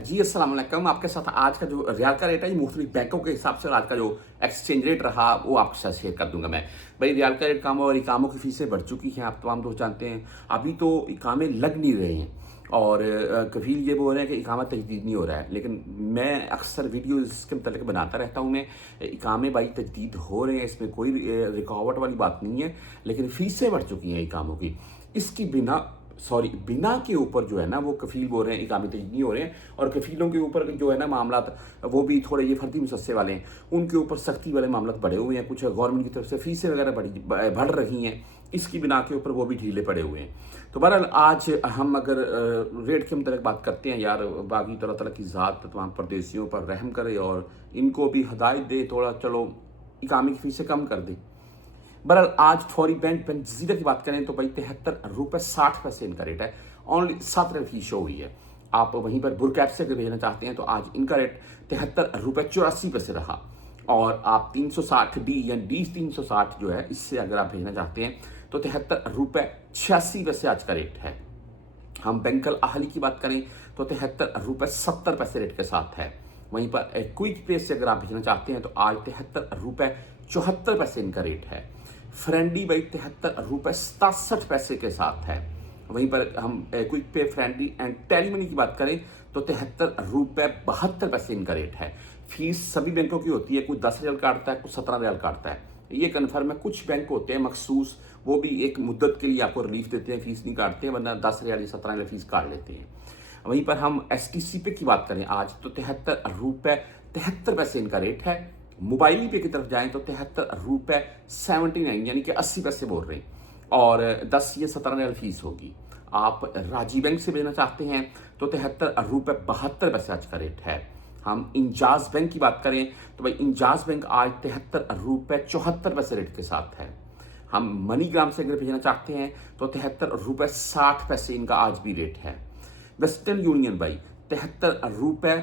जी, अस्सलाम वालेकुम। आपके साथ आज का जो रियाल का रेट है, ये मुख्तलिफ बैंकों के हिसाब से और आज का जो एक्सचेंज रेट रहा, वो आपके साथ शेयर कर दूंगा मैं। भाई, रियाल का रेट कम और इकामों की फीसें बढ़ चुकी हैं, आप तमाम दोस्त जानते हैं। अभी तो इकामे लग नहीं रहे हैं और कफील ये बोल रहे हैं कि इकामा तजदीद नहीं हो रहा है, लेकिन मैं अक्सर वीडियो इसके मतलब बनाता रहता हूँ। मैं इकामे भाई तजदीद हो रहे हैं, इसमें कोई रुकावट वाली बात नहीं है, लेकिन फ़ीसें बढ़ चुकी हैं इकामों की। इसकी बिना के ऊपर जो है ना, वो कफील बोल रहे हैं इकामे तजदीद नहीं हो रहे हैं, और कफीलों के ऊपर जो है ना मामला, वो भी थोड़े ये फर्दी मुसस्से वाले हैं, उनके ऊपर सख्ती वाले मामला बढ़े हुए हैं। कुछ गवर्नमेंट की तरफ से फीसें वगैरह बढ़ रही हैं, इसकी बिना के ऊपर वो भी ढीले पड़े हुए हैं। तो बहरहाल आज हम अगर रेट के मतलब बात करते हैं, यार बाकी अल्लाह ताला की ज़ात तमाम परदेसियों पर रहम करे और इनको भी हदायत दे, थोड़ा चलो इकामे की फीसें कम कर दे। बहरहाल आज फौरी बैंक जजीरा की बात करें तो भाई 73 रुपये 60 पैसे इनका रेट है। ओनली 7 फीस शो हुई है। आप वहीं पर बुरकैप से अगर भेजना चाहते हैं तो आज इनका रेट 73 रुपये 84 पैसे रहा। और आप 360D या D 360 जो है, इससे अगर आप भेजना चाहते हैं तो 73 रुपये 86 पैसे आज का रेट है। हम बैंक अल अहली की बात करें तो 73 रुपये 70 पैसे रेट के साथ है। वहीं पर क्विक पे से अगर आप भेजना चाहते हैं तो आज 73 रुपये 74 पैसे इनका रेट है। फ्रेंडी भाई 73 रुपये 67 पैसे के साथ है। वहीं पर हम क्विक पे, फ्रेंडी एंड टेलीमनी की बात करें तो 73 रुपये 72 पैसे इनका रेट है। फीस सभी बैंकों की होती है, कुछ 10 रियाल काटता है, कुछ 17 रियाल काटता है, ये कन्फर्म है। कुछ बैंक होते हैं मखसूस, वो भी एक मुद्दत के लिए आपको रिलीफ देते हैं, फीस नहीं काटते हैं, वरना 10 रियाल या 17 रियाल फीस काट लेते हैं। वहीं पर हम STC पे की बात करें आज तो 73 रुपये 73 पैसे इनका रेट है। मोबाइल पे की तरफ जाएं तो 73 रुपये 79 यानी कि 80 पैसे बोल रहे हैं, और 10 या 17 रियाल फीस होगी। आप राजी बैंक से भेजना चाहते हैं तो 73 रुपये 72 पैसे आज का रेट है। हम इंजाज बैंक की बात करें तो भाई इंजाज बैंक आज 73 रुपये 74 पैसे रेट के साथ है। हम मनीग्राम से अगर भेजना चाहते हैं तो 73 रुपये 60 पैसे इनका आज भी रेट है। वेस्टर्न यूनियन भाई 73 रुपये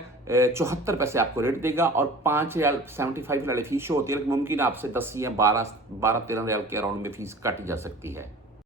74 पैसे आपको रेट देगा, और 5 रियाल 75 वाली फीस होती है, लेकिन मुमकिन आपसे 10 या 12-13 रियाल के अराउंड में फीस काटी जा सकती है।